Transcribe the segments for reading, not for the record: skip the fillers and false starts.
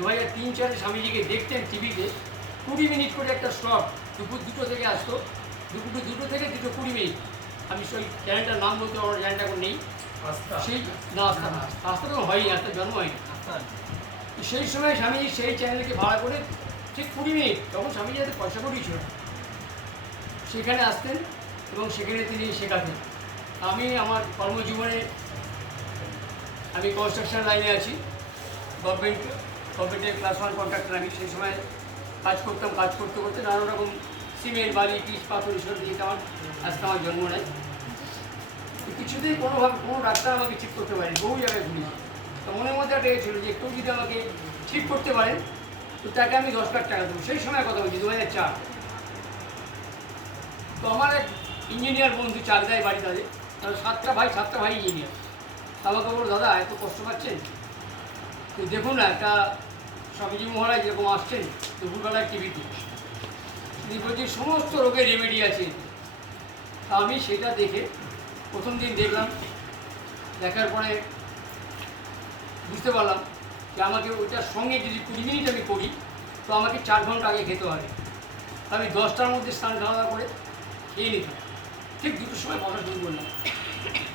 2003-04 স্বামীজিকে দেখতেন টিভিতে 20 মিনিট করে একটা স্লট দুপুর 2টো থেকে আসতো, দুপুর 2টো থেকে 2:20 মিনিট। আমি সেই চ্যানেলটার নাম বলতে আমার চ্যানেলটা এখন নেই, সেই না আস্থা তো হয়নি, আস্থা জন্ম হয়নি। সেই সময় স্বামীজি সেই চ্যানেলকে ভাড়া করে ঠিক 20 মিনিট, তখন স্বামীজি হাতে পয়সা করেই ছিল, সেখানে আসতেন এবং সেখানে তিনি শেখাতেন। আমি আমার কর্মজীবনে আমি কনস্ট্রাকশন লাইনে আছি, গভর্নমেন্টের ক্লাস 1 কন্ট্রাক্টর। আমি সেই সময় কাজ করতাম, কাজ করতে করতে নানা রকম সিমেন্ট, বালি, পিচ, পাথর এসব দিয়ে আজকে আমার জন্ম নেয়। কিছুতেই কোনোভাবে কোনো ডাক্তার আমাকে ঠিক করতে পারেনি, বহু জায়গায় ঘুরি। তো মনের মধ্যে একটা ছিল যে কেউ যদি আমাকে ঠিক করতে পারেন তো তাকে আমি 10 লাখ টাকা দেবো। সেই সময় কথা বলছি 2004। তো আমার এক ইঞ্জিনিয়ার বন্ধু চাকদায় বাড়ি, তাদের 7টা ভাই ইঞ্জিনিয়ার। আমাকে বলল, দাদা এত কষ্ট পাচ্ছেন তো দেখুন না, একটা স্বামীজি মহারাজ যেরকম আসছেন দুপুরবেলায় টিভিতে, তিনি বলছি সমস্ত রোগের রেমেডি আছে। তা আমি সেটা দেখে প্রথম দিন দেখলাম, দেখার পরে বুঝতে পারলাম যে আমাকে ওইটার সঙ্গে যদি 20 মিনিট আমি করি তো আমাকে 4 ঘন্টা আগে খেতে হবে। আমি 10টার মধ্যে স্নান খাওয়া দাওয়া করে খেয়ে নিতাম। ঠিক 2টোর সময় বসা শুরু করলাম,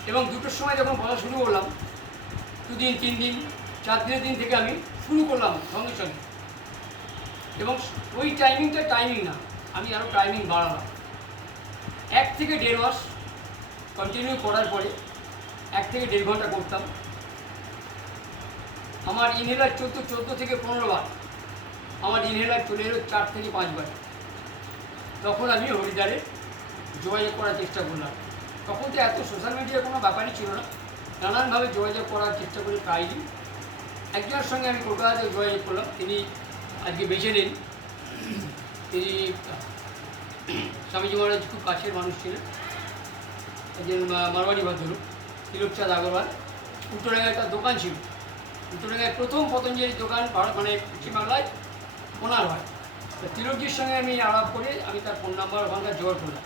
এবং 2টোর সময় যখন বসা শুরু করলাম 2 দিন 3 দিন 4 দিনের দিন থেকে আমি শুরু করলাম সঙ্গে সঙ্গে। এবং ওই টাইমিংটা টাইমিং না, আমি আরও টাইমিং বাড়ালাম। 1 থেকে 1.5 মাস কন্টিনিউ করার পরে 1 থেকে 1.5 ঘন্টা করতাম। আমার ইনহেলার 14 থেকে 15 বার, আমার ইনহেলার চলে এলো 4 থেকে 5 বার। তখন আমি হরিদ্বারে যোগাযোগ করার চেষ্টা করলাম। তখন তো এত সোশ্যাল মিডিয়ার কোনো ব্যাপারই ছিল না, নানানভাবে যোগাযোগ করার চেষ্টা করে পাইনি। একজনের সঙ্গে আমি কলকাতাতে যোগাযোগ করলাম, তিনি আজকে বেঁচে নেন। তিনি স্বামীজি মহারাজ খুব কাছের মানুষ ছিলেন, একজন মারওয়াড়ি ভদ্রলোক, তিলকচাঁদ আগরওয়াল। উত্তরডাঙ্গায় তার দোকান ছিল। উত্তরডাঙ্গায় প্রথম পতঞ্জলির দোকান মানে পশ্চিমবাংলায় ওনার হয়। তো তিলকজির সঙ্গে আমি আলাপ করে আমি তার ফোন নাম্বার ওখানকার জোগাড় করলাম।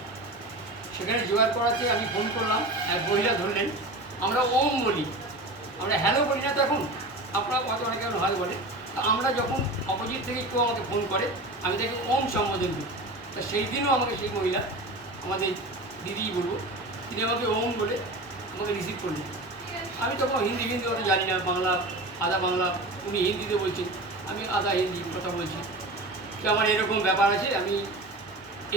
সেখানে জোগাড় করাতে আমি ফোন করলাম, এক মহিলা ধরলেন। আমরা ওম বলি, আমরা হ্যালো বলি না। তো এখন আপনারা হয়তো অনেকে হয় বলে, তো আমরা যখন অপোজিট থেকে কেউ আমাকে ফোন করে আমি তাকে ওম সম্বোধন করি। তা সেই দিনও আমাকে সেই মহিলা, আমাদের দিদিই বলবো, তিনি আমাকে ওম বলে আমাকে রিসিভ করলেন। আমি তখন হিন্দি অত জানি না, বাংলা আধা বাংলা, উনি হিন্দিতে বলছেন, আমি আধা হিন্দি কথা বলছি। যে আমার এরকম ব্যাপার আছে, আমি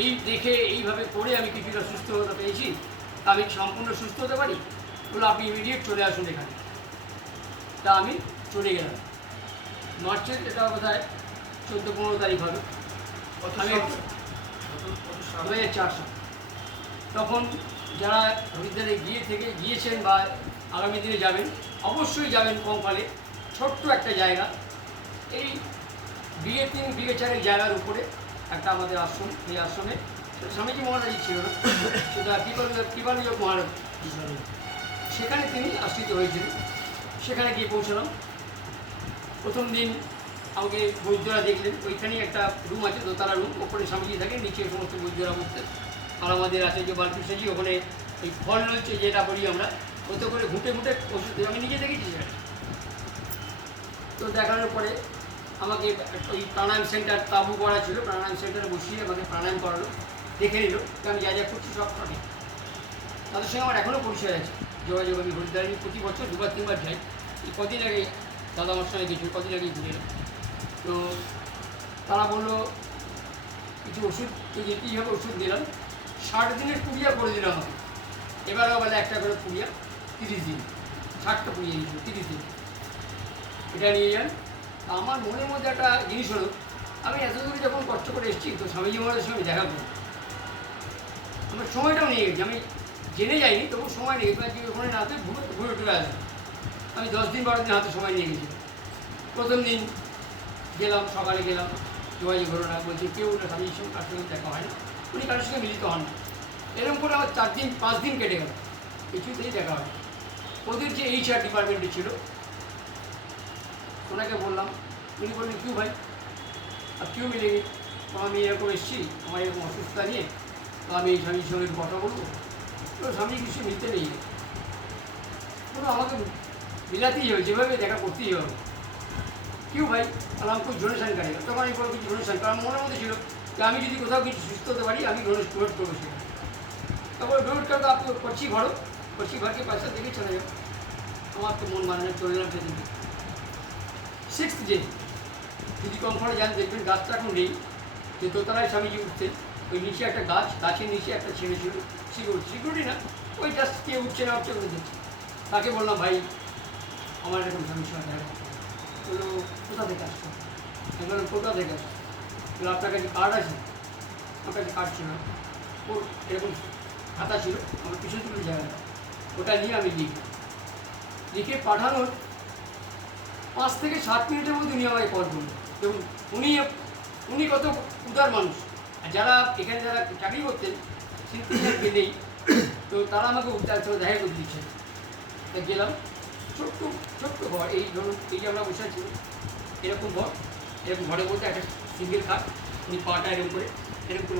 এই দেখে এইভাবে করে আমি কিছুটা সুস্থতা পেয়েছি, তা আমি সম্পূর্ণ সুস্থ হতে পারি। বলে আপনি ইমিডিয়েট চলে আসুন এখানে। তা আমি চলে গেলাম। মার্চের এটা বোধহয় 14-15 তারিখ হবে, আমি 2004 সাল। তখন যারা হরিদ্বারে গিয়েছেন বা আগামী দিনে যাবেন, অবশ্যই যাবেন কঙ্কালে। ছোট্ট একটা জায়গা, এই 2-3-4 জায়গার উপরে একটা আমাদের আশ্রম। এই আশ্রমে স্বামীজি মহারাজই ছিল না, সেটা কৃপালুযোগ মহারাজ, সেখানে তিনি আশ্রিত হয়েছিলেন। সেখানে গিয়ে পৌঁছলাম। প্রথম দিন আমাকে বৈদ্যরা দেখলেন। ওইখানেই একটা রুম আছে, দোতলা রুম, ওপরে স্বামীজি থাকে, নিচে সমস্ত বৈদ্যরা বসতেন। আর আমাদের আছে যে বালকৃষ্ণজি, ওখানে এই ফল রয়েছে যেটা বলি আমরা, ওতে করে ঘুঁটে ওষুধ আমি নিজে দেখেছি সেটা। তো দেখানোর পরে আমাকে ওই প্রাণায়াম সেন্টার তাঁবু করা ছিল, প্রাণায়াম সেন্টারে বসিয়ে আমাকে প্রাণায়াম করালো, দেখে নিল যে আমি যা যা করছি সব সঠিক। তাদের সঙ্গে আমার এখনও পরিচয় আছে, যোগাযোগ। আমি হরিদ্বারে প্রতি বছর 2-3 বার যাই। এই কদিন আগে দাদা আমার সঙ্গে গেছিল, কদিন আগেই ঘুরে এলাম। তো তারা বললো কিছু ওষুধ তো যেতেই হবে, ওষুধ দিলাম। 60 দিনের পুড়িয়া করে দিল আমাকে। এবারেও বলে একটা করে পুড়িয়া 30 দিন, 60টা পুড়িয়ে দিয়েছিল 30 দিন, এটা নিয়ে যান। আমার মনের মধ্যে একটা জিনিস হলো, আমি এত দূরে যখন কষ্ট করে এসেছি তো স্বামীজি মহারাজের সঙ্গে দেখা করি। আমার সময়টাও নিয়ে গেছি, আমি জেনে যাইনি, তবু সময় নিয়ে গেছি ওখানে না তো ঘুরে টুরে আসবো। আমি 10 দিন 12 দিন হাতে সময় নিয়ে গেছি। প্রথম দিন গেলাম, সকালে গেলাম, যোগাযোগ হলো না, বলছি কেউ না, স্বামীজির সঙ্গে কার সঙ্গে দেখা হয় না, উনি কারোর সঙ্গে মিলিত হন না। এরকম করে আমার 4-5 দিন কেটে গেল, কিছুতেই দেখা হয়। ওদের যে HR ডিপার্টমেন্টে ছিল ওনাকে বললাম, উনি বললেন কিউ ভাই আর কিউ মিলেগি, তো আমি এরকম এসেছি, আমার এরকম অসুস্থতা নিয়ে, তো আমি এই স্বামীর সঙ্গে কথা বলবো। তো স্বামী কিছু নিতে নেই, পুরো আমাকে মিলাতেই হবে, যেভাবে দেখা করতেই হবে। क्यों भाई বললাম कुछ डोनेशन करेगा তখন আমি বলবো কিছু ডোনেশন কারণ মনের মধ্যে ছিল যে আমি যদি কোথাও কিছু সুস্থ হতে পারি আমি ডোনেট করবো সেটা তারপরে ডোনেট করবো আপনি पर्ची भरो पर्ची भर के पैसा देके चले जाओ আমার তো মন মানে চলে এলাম সেদিন 6th ডে যদি কমফর্টে যান দেখবেন গাছটা এখন নেই যে দোতলায় স্বামীজি উঠতে ওই নিচে একটা গাছ গাছের নিচে একটা ছেলে ছিল সিকিউরিটি না ওই জাস্ট কে উঠছে না উঠছে করে দিচ্ছে তাকে বললাম ভাই আমার এরকম স্বামীর সঙ্গে দেখা বললো কোথা থেকে আসছো আমি বললাম কোথা থেকে আসছো বললো আপনার কাছে কার্ড আছে আমার কাছে কার্ড ছিল না ওর এরকম খাতা ছিল আমার পিছনে তুলে জায়গাটা ওটা নিয়ে আমি লিখে পাঠানোর 5 থেকে 7 মিনিটের মধ্যে উনি আমাকে কল করলেন এবং উনি কত উদার মানুষ আর যারা এখানে যারা চাকরি করতেন শিল্পী নেই তো তারা আমাকে উদ্ধার দেখা করে দিচ্ছেন তা গেলাম ছোট্ট ছোট্ট ঘর এই ধরুন এই যে আমরা বসে আছি এরকম ঘর এরকম ঘরে বলতে একটা সিঙ্গেল খাট উনি পাটা এরকম করে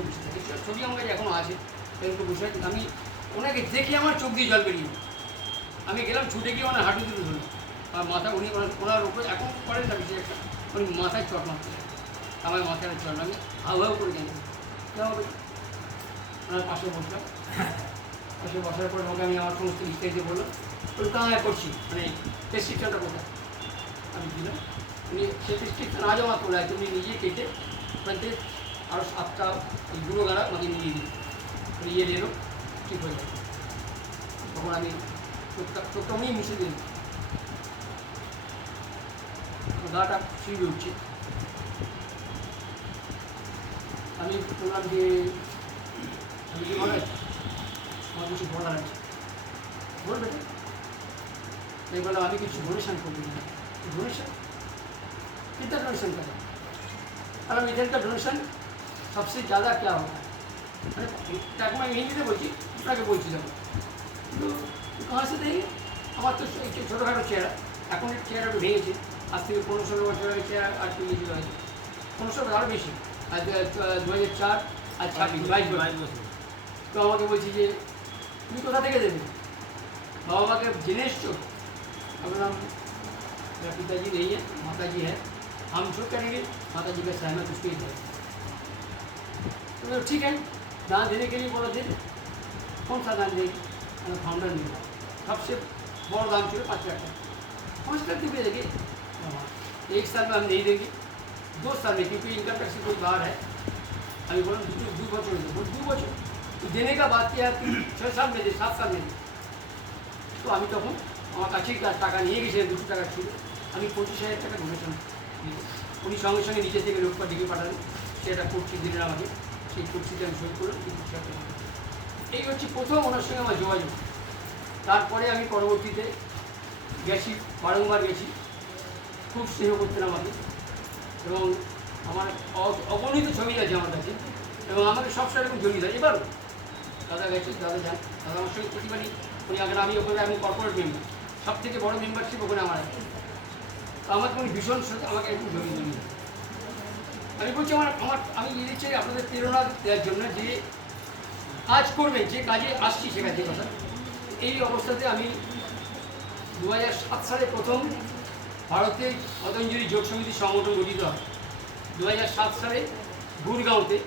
বসে থাকি ছবি আমার কাছে এখনও আছে এরকম করে বসে আছি আমি ওনাকে দেখে আমার চোখ দিয়ে জল বেরিয়ে আমি গেলাম ছুটে গিয়ে ওনার হাঁটু তুলে ধরলাম আর মাথা উনি ওনার উপরে এখন করেন না বেশি একটা উনি মাথায় চট মারতে আমার মাথায় চট আমি হাউ হাউ করে গেলাম কী হবে ওনার পাশে বসলাম পাশে বসার পর আমাকে আমি আমার সমস্ত লিখতে দিয়ে বললাম ওই কাহায় করছি মানে প্রেসক্রিপশনটা কোথায় আমি দিলাম উনি সেই প্রেসক্রিপশন আজ আমার তোলা আছে উনি নিজে কেটে ওখান থেকে আরও 7টা গুঁড়ো গাড়া আমাকে নিয়ে দিল নিয়ে এলো ঠিক হয়ে যাবে তখন আমি চোখটা উনি মুছে দিন গাটা শিউরে উঠছে আমি বললাম যে আমি কি মনে আছে আমার কিছু বলার আছে বলবে मैं बोला अभी कुछ डोनेशन को भी डोनेशन कितना डोनेशन करें और हम इधर का डोनेशन सबसे ज़्यादा क्या होता है मैं हिंदी बोलছি আপনাকে বলছি দেখো তো कहाँ से देंगे আমার তো একটু ছোটোখাটো চেহারা এখন চেহারা একটু ভেঙেছে আজ থেকে 15-16 বছর আগে চেহারা আর কি হয়েছিল হয়তো 15 আরও বেশি আর 2004 আর 22 বছর তো আমাকে বলছি যে তুমি কোথা থেকে দেবে बाबा माँ के जिनेश चो अपना नाम मेरा पिताजी नहीं है माता जी है हम जो करेंगे माता जी का सहमत उसके ही है तो ठीक है दान देने के लिए बोला थे कौन सा दान देंगे फाउंडर नहीं सबसे बड़ा दान चलो 5 लाख 5 लाख रुपये देंगे 1 साल में हम नहीं देंगे 2 साल में क्योंकि इनकम टैक्स कोई बाहर है अभी बोला 2 बच्चों 2 बच्चों तो देने का बात किया कि 6 साल में दे 7 साल में তো আমি তখন আমার কাছেই টাকা নিয়ে গেছিলেন 200 টাকা ছিল আমি 25,000 টাকা ডোনেশন উনি সঙ্গে সঙ্গে নিচে থেকে লোকটা ডেকে পাঠালেন সেটা করছি দিলেন আমাকে সেই করছিতে আমি সই করলাম এই হচ্ছে প্রথম ওনার সঙ্গে আমার যোগাযোগ তারপরে আমি পরবর্তীতে গেছি বারংবার গেছি খুব স্নেহ করতেন আমাকে এবং আমার অগণিত ছবি আছে আমার কাছে এবং আমাকে সবসময় এরকম জড়িয়ে দেয় এবারও দাদা গেছি দাদা যান দাদা আমার সঙ্গে প্রতিবারই উনি আগে আমি ওখানে আমি কর্পোরেট মেম্বার সব থেকে বড়ো মেম্বারশিপ ওখানে আমার আছে তো আমাকে উনি ভীষণ আমাকে একটু জড়িয়ে জড়িয়ে আমি বলছি আমি ইয়ে চাই আপনাদের প্রেরণা দেওয়ার জন্য যে কাজ করবেন যে কাজে আসছি সে কাজে কথা এই অবস্থাতে আমি 2007 সালে প্রথম ভারতে পতঞ্জলি যোগ সমিতি সংগঠন গঠিত হয় 2007 সালে গুরগাঁওতে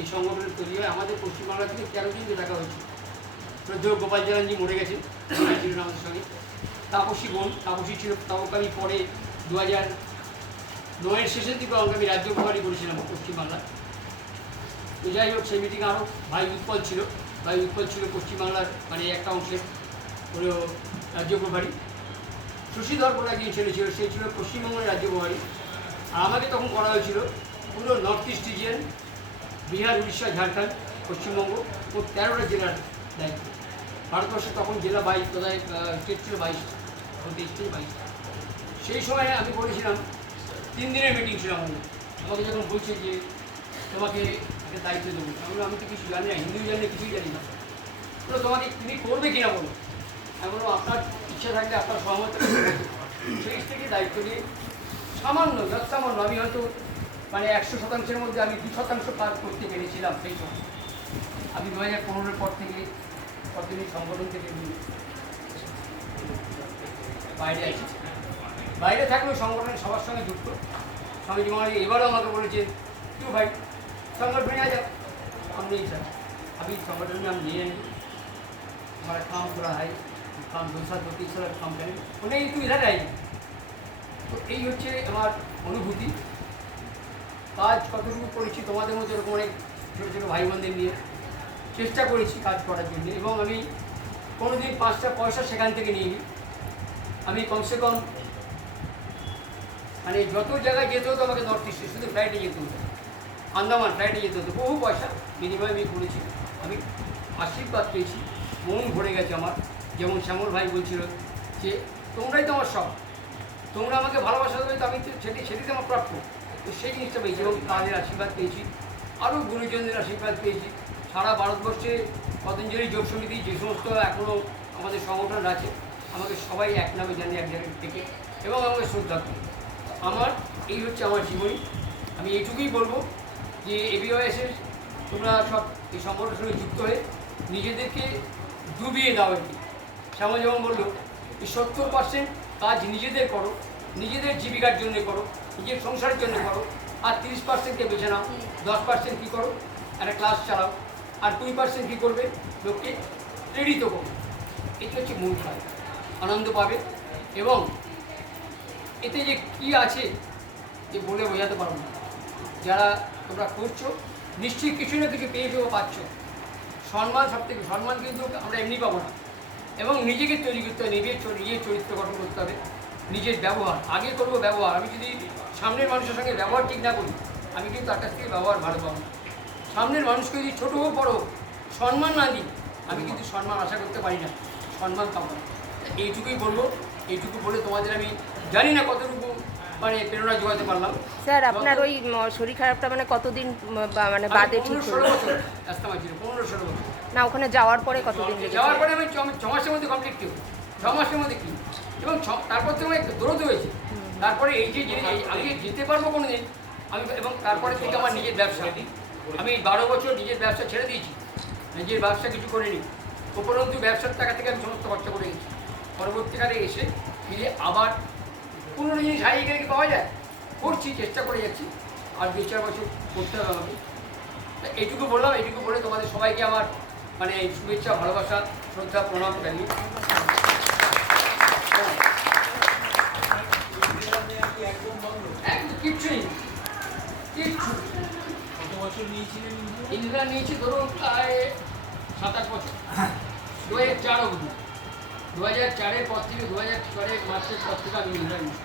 এই সংগঠনের তৈরি হয় আমাদের পশ্চিমবাংলা থেকে 13 জনকে ডাকা হয়েছিল শ্রদ্ধেয় গোপাল জালানজি মরে গেছেন ছিলেন আমাদের সঙ্গে তাপসী বোন তাপসী ছিল তাপকে আমি পরে 2009-এর শেষের দিকে আমি রাজ্য প্রভারী করেছিলাম পশ্চিমবাংলায় তো যাই হোক সেই মিটিংয়ে আরও ভাই উৎপল ছিল পশ্চিমবাংলার মানে একটা অংশের হলো রাজ্য প্রভারী শশীধর বলে একজন ছেলে ছিল সে ছিল পশ্চিমবঙ্গের রাজ্য প্রভারী আর আমাকে তখন করা হয়েছিল পুরো north east region Bihar Orissa Jharkhand Paschimbanga ও 13টা জেলার দায়িত্ব ভারতবর্ষে তখন জেলা 22 কোথায় স্টেট ছিল 22টা তখন 23 থেকে 22টা সেই সময় আমি বলেছিলাম 3 দিনের মিটিং ছিল আমাকে যখন বলছে যে তোমাকে একটা দায়িত্ব দেবো আমি তো কিছু জানি না হিন্দিও জানি না কিছুই জানি না বলো তোমাকে তুমি করবে কিনা বলো আমি বলবো আপনার ইচ্ছা থাকলে আপনার সহমত সেই থেকে দায়িত্ব নিয়ে সামান্য যৎসামান্য আমি হয়তো মানে 100%-এর মধ্যে আমি 2% কাজ করতে পেরেছিলাম সেই সময় আমি 2015-এর পর থেকে প্রতিদিন সংগঠন থেকে বাইরে আছি বাইরে থাকলেও সংগঠনের সবার সঙ্গে যুক্ত। স্বামীজি মহারাজ এবারও আমাকে বলেছেন क्यों भाई संगठन में आ जाओ। हम नहीं सर, अभी संगठन में हम नहीं आएंगे, हमारा काम थोड़ा है, काम दूसरा 2-3 साल काम करेंगे, उन्हें तू इधर आएगी। তো এই হচ্ছে আমার অনুভূতি। কাজ কতটুকু করেছি তোমাদের মধ্যে এরকম অনেক ছোটো ছোটো ভাই বোনদের নিয়ে চেষ্টা করেছি কাজ করার জন্য, এবং আমি কোনোদিন 5টা পয়সা সেখান থেকে নিইনি। আমি কমসে কম মানে যত জায়গায় যেতে হতো আমাকে নর্থ ইস্টে শুধু ফ্লাইটে যেতে হতো, আন্দামান ফ্লাইটে যেতে হতো, বহু পয়সা বিনিময়ে আমি করেছি। আমি আশীর্বাদ পেয়েছি, মন ভরে গেছে আমার। যেমন শ্যামল ভাই বলছিল যে তোমরাই তো আমার সব, তোমরা আমাকে ভালোবাসা দেবে, তো আমি তো সেটি তো আমার প্রাপ্য। তো সেই জিনিসটা পেয়েছি এবং তাদের আশীর্বাদ পেয়েছি, আরও গুরুজনদের আশীর্বাদ পেয়েছি। সারা ভারতবর্ষে পতঞ্জলি যোগ সমিতি যে সমস্ত এখনও আমাদের সংগঠন আছে, আমাকে সবাই এক নামে জানে এক জায়গায় থেকে, এবং আমাকে শ্রদ্ধা করে। আমার এই হচ্ছে আমার জীবনী। আমি এইটুকুই বলবো যে ABOSের তোমরা সব এই সংগঠনের সঙ্গে যুক্ত হয়ে নিজেদেরকে ডুবিয়ে দাও। আর কি শ্যামল যেমন বললো, এই 70% কাজ নিজেদের করো, নিজেদের জীবিকার জন্য করো, নিজের সংসারের জন্য করো, আর 30%কে বেছে নাও। 10% কী করো, একটা ক্লাস চালাও, আর 20% কী করবে, লোককে প্রেরিত করো। এটা হচ্ছে মূল কাজ, আনন্দ পাবে। এবং এতে যে কী আছে যে বলে বোঝাতে পারবো না। যারা তোমরা করছো নিশ্চয়ই কিছু না কিছু পেয়েছো ও পাচ্ছ। সম্মান, সবথেকে সম্মান কিন্তু আমরা এমনি পাবো না, এবং নিজেকে তৈরি করতে হবে, নিজের চরিত্র গঠন করতে হবে। নিজের ব্যবহার আগে করবো, ব্যবহার। আমি যদি সামনের মানুষের সঙ্গে ব্যবহার ঠিক না করি, আমি কিন্তু তার কাছ থেকে ব্যবহার ভালো পাবো না। সামনের মানুষকে যদি ছোটো হোক বড়ো হোক সম্মান না দিই, আমি কিন্তু সম্মান আশা করতে পারি না, সম্মান পাবো না। এইটুকুই বলবো। এইটুকু বলে তোমাদের আমি জানি না কতটুকু মানে প্রেরণা যোগাতে পারলাম। স্যার আপনার ওই শরীর খারাপটা মানে কতদিন মানে বাদে ঠিক হলো? 15-16 বছর আস্তামা ছিল, 15-16 বছর। না ওখানে যাওয়ার পরে কতদিন লেগেছে? যাওয়ার পরে আমি 6 মাসের মধ্যে কমপ্লিট করি, 6 মাসের মধ্যে কি, এবং তারপর থেকে অনেক দৌড়তে হয়েছে। তারপরে এই যে আমি যেতে পারবো কোনো দিন আমি, এবং তারপরে থেকে আমার নিজের ব্যবসা, আমি 12 বছর নিজের ব্যবসা ছেড়ে দিয়েছি, নিজের ব্যবসা কিছু করিনি। উপরন্তু ব্যবসার টাকা থেকে আমি সমস্ত খরচা করে গেছি। পরবর্তীকালে এসে ফিরে আবার পুরনো জিনিস হারিয়ে গেলে কি পাওয়া যায়, করছি, চেষ্টা করে যাচ্ছি। আর 2-4 বছর করতে হবে আমাকে। এইটুকু বললাম। এইটুকু বলে তোমাদের সবাইকে আমার মানে শুভেচ্ছা, ভালোবাসা, শ্রদ্ধা, প্রণাম জানিয়ে কিচ্ছুই কিচ্ছু। ইন্দিরা নিয়েছি ধরুন প্রায় 7-8 বছর, 2004 অবধি। 2004-এর পর থেকে 2004-এর মার্চের পর থেকে আমি ইন্দিরা নিয়েছি।